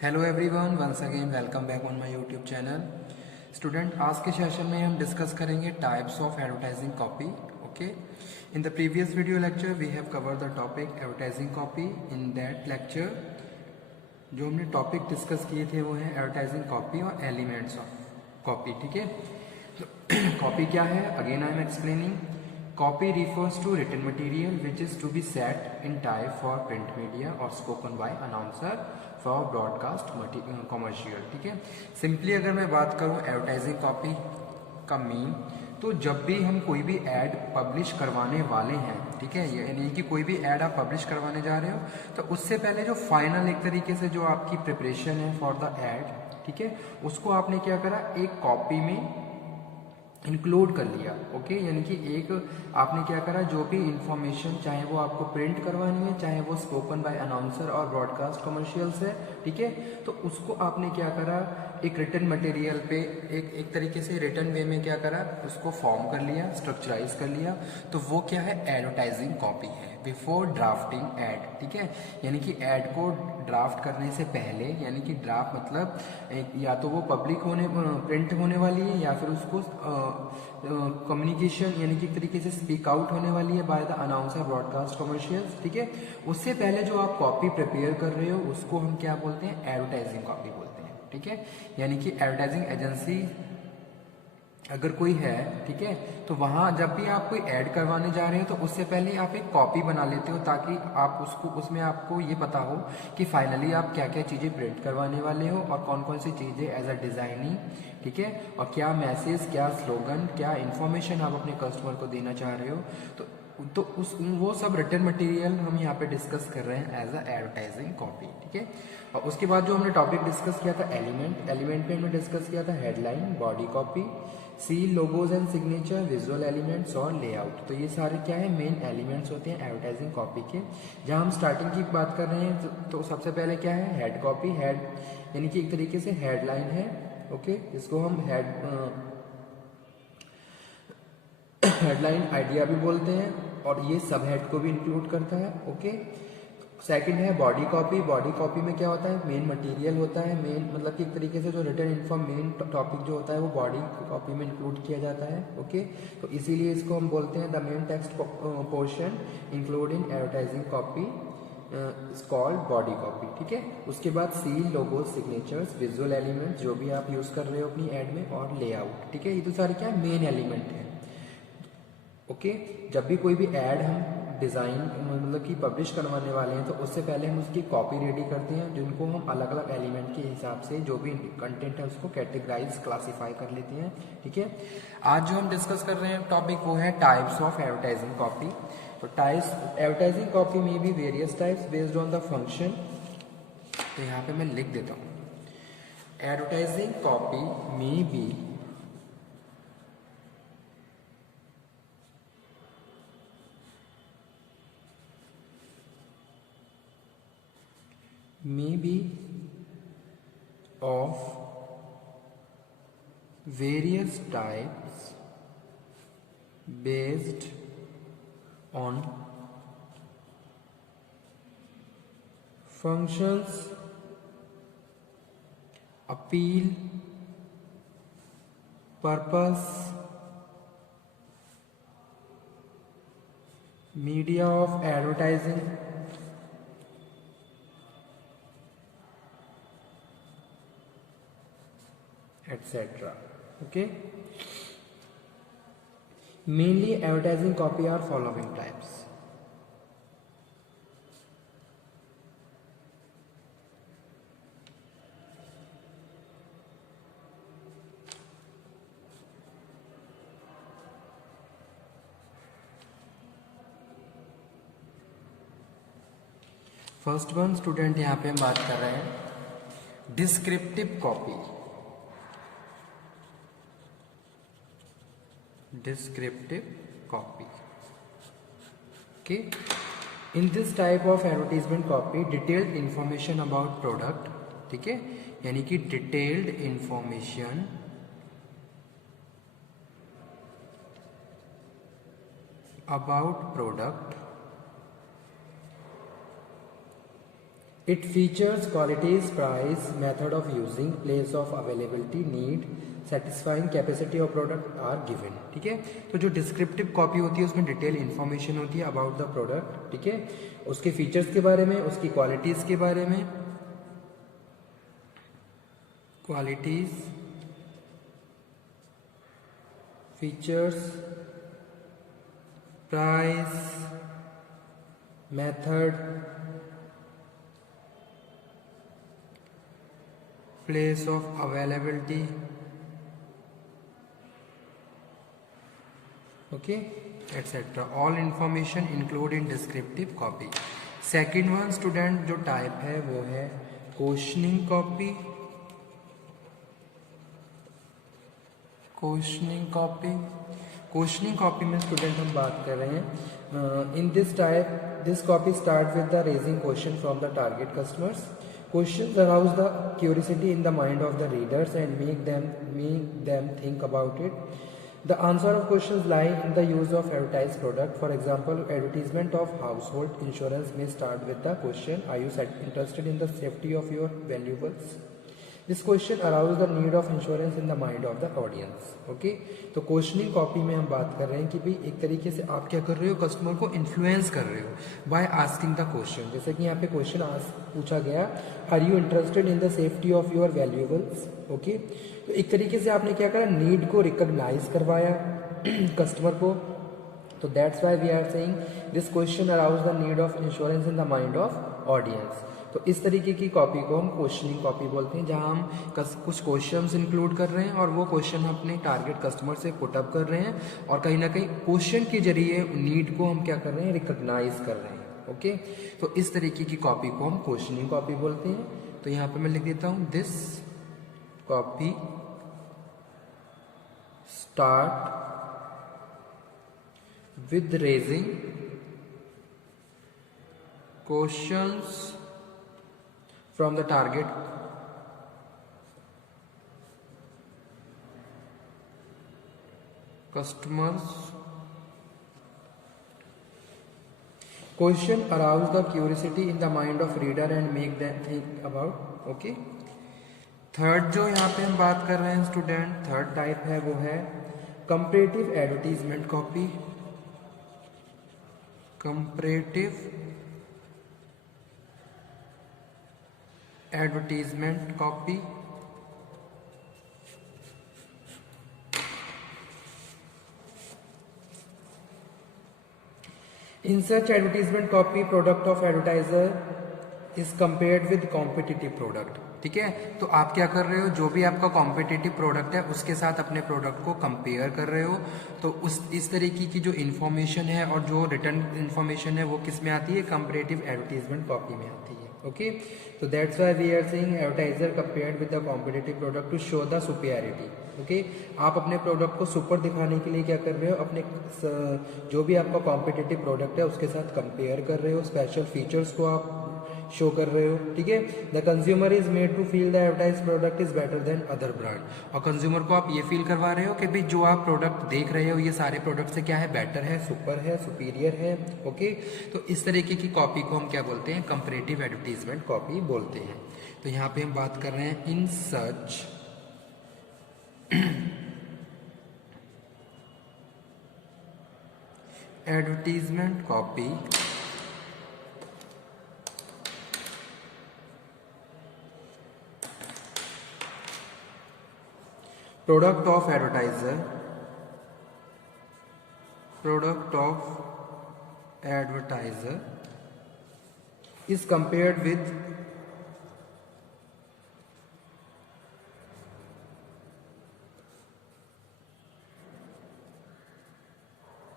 Hello everyone, once again welcome back on my YouTube channel. Student, आज के session में हम डिस्कस करेंगे types of advertising copy. Okay, in the previous video lecture we have cover the topic advertising copy. In that lecture जो हमने topic discuss किए थे वो है एडवर्टाइजिंग कॉपी और एलिमेंट्स ऑफ कॉपी। ठीक है, तो कॉपी क्या है? Again I am explaining. Copy refers to written material which is to be set in type for print media or spoken by announcer for broadcast commercial। ठीक है, simply अगर मैं बात करूं एडवर्टाइजिंग कॉपी का मीन, तो जब भी हम कोई भी एड पब्लिश करवाने वाले हैं, ठीक है, यानी कि कोई भी एड आप पब्लिश करवाने जा रहे हो, तो उससे पहले जो फाइनल एक तरीके से जो आपकी प्रिपरेशन है फॉर द एड, ठीक है, उसको आपने क्या करा, एक कॉपी में इंक्लूड कर लिया। ओके, यानी कि एक आपने क्या करा, जो भी इंफॉर्मेशन चाहे वो आपको प्रिंट करवानी है, चाहे वो स्पोकन बाय अनाउंसर और ब्रॉडकास्ट कमर्शियल्स है, ठीक है, तो उसको आपने क्या करा, एक रिटन मटेरियल पे एक तरीके से रिटन वे में क्या करा, उसको फॉर्म कर लिया, स्ट्रक्चराइज कर लिया। तो वो क्या है, एडवर्टाइजिंग कॉपी है बिफोर ड्राफ्टिंग एड। ठीक है, यानी कि एड को ड्राफ्ट करने से पहले, यानी कि ड्राफ्ट मतलब या तो वो पब्लिक होने प्रिंट होने वाली है, या फिर उसको कम्युनिकेशन यानी कि एक तरीके से स्पीक आउट होने वाली है by the announcer broadcast commercials. ठीक है, उससे पहले जो आप कॉपी प्रिपेयर कर रहे हो उसको हम क्या बोलते हैं, एडवर्टाइजिंग कॉपी बोलते हैं। ठीक है, यानी कि एडवर्टाइजिंग एजेंसी अगर कोई है, ठीक है, तो वहां जब भी आप कोई ऐड करवाने जा रहे हो तो उससे पहले आप एक कॉपी बना लेते हो, ताकि आप उसको उसमें आपको ये पता हो कि फाइनली आप क्या क्या चीज़ें प्रिंट करवाने वाले हो और कौन कौन सी चीज़ें एज अ डिज़ाइनिंग, ठीक है, और क्या मैसेज, क्या स्लोगन, क्या इन्फॉर्मेशन आप अपने कस्टमर को देना चाह रहे हो। तो उस वो सब रिटर्न मटेरियल हम यहाँ पे डिस्कस कर रहे हैं एज अ एडवर्टाइजिंग कॉपी। ठीक है, और उसके बाद जो हमने टॉपिक डिस्कस किया था एलिमेंट पे हमने डिस्कस किया था headline, body copy, seal, logos and signature, visual elements और लेआउट। तो ये सारे क्या है, मेन एलिमेंट्स होते हैं एडवर्टाइजिंग कॉपी के। जहां हम स्टार्टिंग की बात कर रहे हैं तो सबसे पहले क्या है, हेड कॉपी। हेड यानी कि एक तरीके से हेडलाइन है। ओके, इसको हम हेडलाइन आइडिया भी बोलते हैं, और ये सब हेड को भी इंक्लूड करता है। ओके, सेकंड है बॉडी कॉपी। बॉडी कॉपी में क्या होता है, मेन मटेरियल होता है, मेन मतलब कि एक तरीके से जो रिटन इन्फॉर्म मेन टॉपिक जो होता है वो बॉडी कॉपी में इंक्लूड किया जाता है। ओके, तो इसीलिए इसको हम बोलते हैं the main text portion include in advertising copy called body copy. ठीक है, उसके बाद सील, लोगो, सिग्नेचर्स, विजुअल एलिमेंट्स जो भी आप यूज कर रहे हो अपनी एड में, और लेआउट। ठीक है, ये तो सारे क्या मेन एलिमेंट है। ओके, जब भी कोई भी ऐड हम डिज़ाइन मतलब कि पब्लिश करवाने वाले हैं तो उससे पहले हम उसकी कॉपी रेडी करते हैं, जिनको हम अलग अलग एलिमेंट के हिसाब से जो भी कंटेंट है उसको कैटेगराइज क्लासीफाई कर लेते हैं। ठीक है, आज जो हम डिस्कस कर रहे हैं टॉपिक वो है टाइप्स ऑफ एडवर्टाइजिंग कॉपी। तो टाइप्स एडवर्टाइजिंग कॉपी में भी various types based on the function. तो यहाँ पे मैं लिख देता हूँ, एडवर्टाइजिंग कॉपी में B may be of various types based on functions, appeal, purpose, media of advertising, etc. Okay, mainly advertising copy are following types. First one student यहाँ पे हम बात कर रहे हैं descriptive copy. Descriptive copy. Okay, in this type of advertisement copy detailed information about product, ठीक है, यानी कि detailed information about product it features qualities, price, method of using, place of availability, need, satisfying, capacity of product are given. ठीक है, तो जो descriptive copy होती है उसमें डिटेल इन्फॉर्मेशन होती है अबाउट द प्रोडक्ट। ठीक है, उसके फीचर्स के बारे में, उसकी क्वालिटीज के बारे में, qualities, features, price, method, place of availability, okay, etcetera. All information include in descriptive copy. Second one student जो टाइप है वो है questioning copy. Questioning copy, questioning copy में स्टूडेंट हम बात कर रहे हैं in this type this copy start with the raising question from the target customers. Question arouse the curiosity in the mind of the readers and make them think about it. The answer of questions lie in the use of advertised product. For example, advertisement of household insurance may start with the question, are you interested in the safety of your valuables? This question arouse the need of insurance in the mind of the audience. Okay, तो questioning copy में हम बात कर रहे हैं कि भाई एक तरीके से आप क्या कर रहे हो, कस्टमर को इन्फ्लुएंस कर रहे हो बाय आस्किंग द क्वेश्चन। जैसे कि यहाँ पे क्वेश्चन पूछा गया, are you interested in the safety of your valuables. Okay, तो एक तरीके से आपने क्या करा, नीड को रिकॉग्नाइज करवाया कस्टमर को। तो that's why we are saying this question arouse the need of insurance in the mind of audience. तो इस तरीके की कॉपी को हम क्वेश्चनिंग कॉपी बोलते हैं, जहां हम कुछ क्वेश्चंस इंक्लूड कर रहे हैं और वो क्वेश्चन अपने टारगेट कस्टमर से पुट अप कर रहे हैं और कहीं ना कहीं क्वेश्चन के जरिए नीड को हम क्या कर रहे हैं, रिकॉग्नाइज कर रहे हैं। ओके, तो इस तरीके की कॉपी को हम क्वेश्चनिंग कॉपी बोलते हैं। तो यहाँ पे मैं लिख देता हूं, this copy start with raising questions from the target customers. Question arouse the curiosity in the mind of reader and make them think about. Okay, third जो यहाँ पे हम बात कर रहे हैं स्टूडेंट, थर्ड टाइप है वो है comparative advertisement copy. Comparative advertisement copy. In such advertisement copy, product of advertiser is compared with competitive product. ठीक है, तो आप क्या कर रहे हो, जो भी आपका कॉम्पिटिटिव प्रोडक्ट है उसके साथ अपने प्रोडक्ट को कंपेयर कर रहे हो। तो इस तरीके की जो इन्फॉर्मेशन है और जो रिटर्न इन्फॉर्मेशन है वो किस में आती है, कंपैरेटिव एडवर्टीजमेंट कॉपी में आती है। ओके, तो that's why we are saying advertiser compared with the competitive product to show the superiority. Okay, आप अपने प्रोडक्ट को सुपर दिखाने के लिए क्या कर रहे हो, अपने जो भी आपका कॉम्पिटिटिव प्रोडक्ट है उसके साथ कंपेयर कर रहे हो, स्पेशल फीचर्स को आप शो कर रहे हो। ठीक है, the consumer is made to feel the advertise product is better than other brand. और कंज्यूमर को आप ये फील करवा रहे हो कि भाई जो आप प्रोडक्ट देख रहे हो ये सारे प्रोडक्ट से क्या है, बेटर है, सुपर है, सुपीरियर है। ओके, तो इस तरीके की कॉपी को हम क्या बोलते हैं, कंपैरेटिव एडवर्टीजमेंट कॉपी बोलते हैं। तो यहाँ पे हम बात कर रहे हैं in such advertisement copy product of advertiser is compared with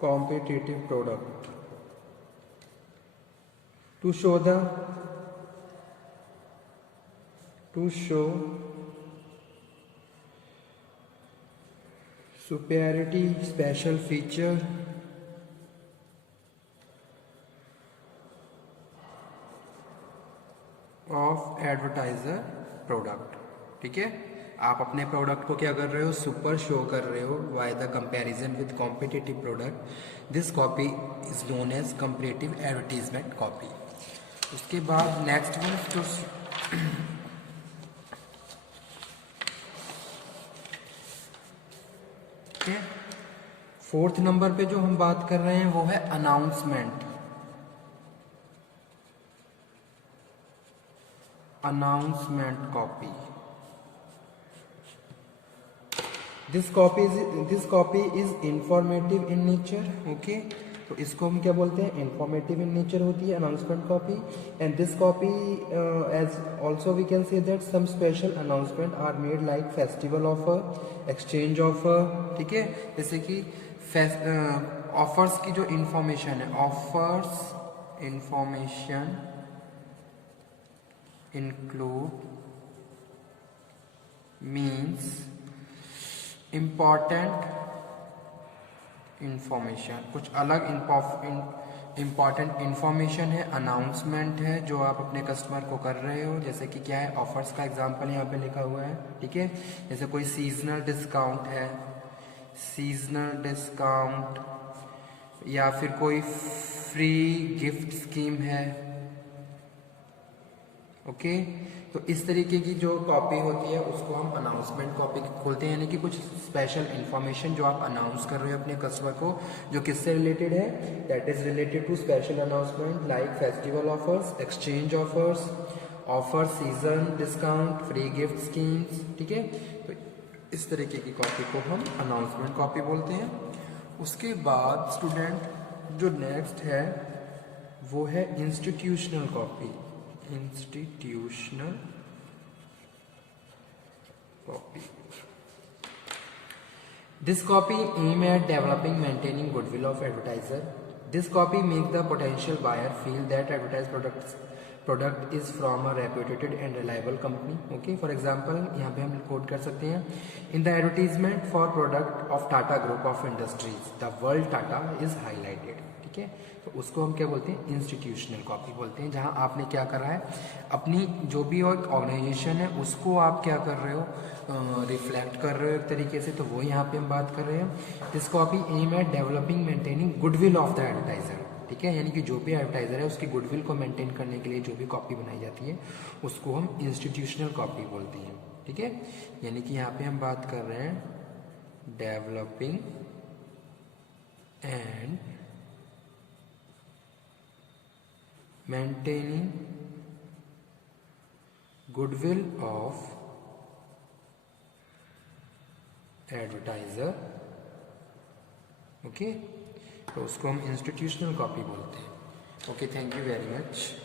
competitive product to show superiority, special feature of advertiser product. ठीक है, आप अपने प्रोडक्ट को क्या कर रहे हो, सुपर शो कर रहे हो by the comparison with competitive product. This copy is known as comparative advertisement copy. उसके बाद नेक्स्ट वन जो ठीक है, फोर्थ नंबर पे जो हम बात कर रहे हैं वो है announcement. Announcement copy. This copy is informative in nature. Okay, तो इसको हम क्या बोलते हैं, इंफॉर्मेटिव इन नेचर होती है announcement copy. And this copy as also we can say that some special announcement are made like festival offer, exchange offer. ठीक है, जैसे कि ऑफर्स की जो इंफॉर्मेशन है, offers information include means important information, कुछ अलग इम्पॉर्टेंट इंफॉर्मेशन है, अनाउंसमेंट है जो आप अपने कस्टमर को कर रहे हो। जैसे कि क्या है, ऑफर्स का एग्जांपल यहाँ पे लिखा हुआ है। ठीक है, जैसे कोई सीजनल डिस्काउंट है, सीजनल डिस्काउंट, या फिर कोई फ्री गिफ्ट स्कीम है। ओके, तो इस तरीके की जो कॉपी होती है उसको हम अनाउंसमेंट कॉपी खोलते हैं, यानी कि कुछ स्पेशल इंफॉर्मेशन जो आप अनाउंस कर रहे हो अपने कस्टमर को, जो किससे रिलेटेड है, that is related to special announcement like festival offers, exchange offers, offer, season discount, free gift schemes. ठीक है, तो इस तरीके की कॉपी को हम अनाउंसमेंट कॉपी बोलते हैं। उसके बाद स्टूडेंट जो नेक्स्ट है वो है institutional copy. Institutional copy. This copy aim at developing, maintaining goodwill of advertiser. This copy make the potential buyer feel that advertised product is from a reputed and reliable company. Okay, for example यहाँ पे हम coat कर सकते हैं, in the advertisement for product of Tata Group of Industries, the word Tata is highlighted. ठीक है, तो उसको हम क्या बोलते हैं, इंस्टीट्यूशनल कॉपी बोलते हैं, जहां आपने क्या करा है, अपनी जो भी और ऑर्गेनाइजेशन है उसको आप क्या कर रहे हो, रिफ्लेक्ट कर रहे हो एक तरीके से, तो वो यहाँ पे हम बात कर रहे हैं। This copy aim at developing, maintaining goodwill of the advertiser. ठीक है, यानी कि जो भी एडवर्टाइजर है उसकी गुडविल को मेंटेन करने के लिए जो भी कॉपी बनाई जाती है उसको हम इंस्टीट्यूशनल कॉपी बोलते हैं। ठीक है, यानी कि यहाँ पे हम बात कर रहे हैं developing and maintaining goodwill of advertiser। Okay, तो उसको हम इंस्टीट्यूशनल कॉपी बोलते हैं। Okay, thank you very much.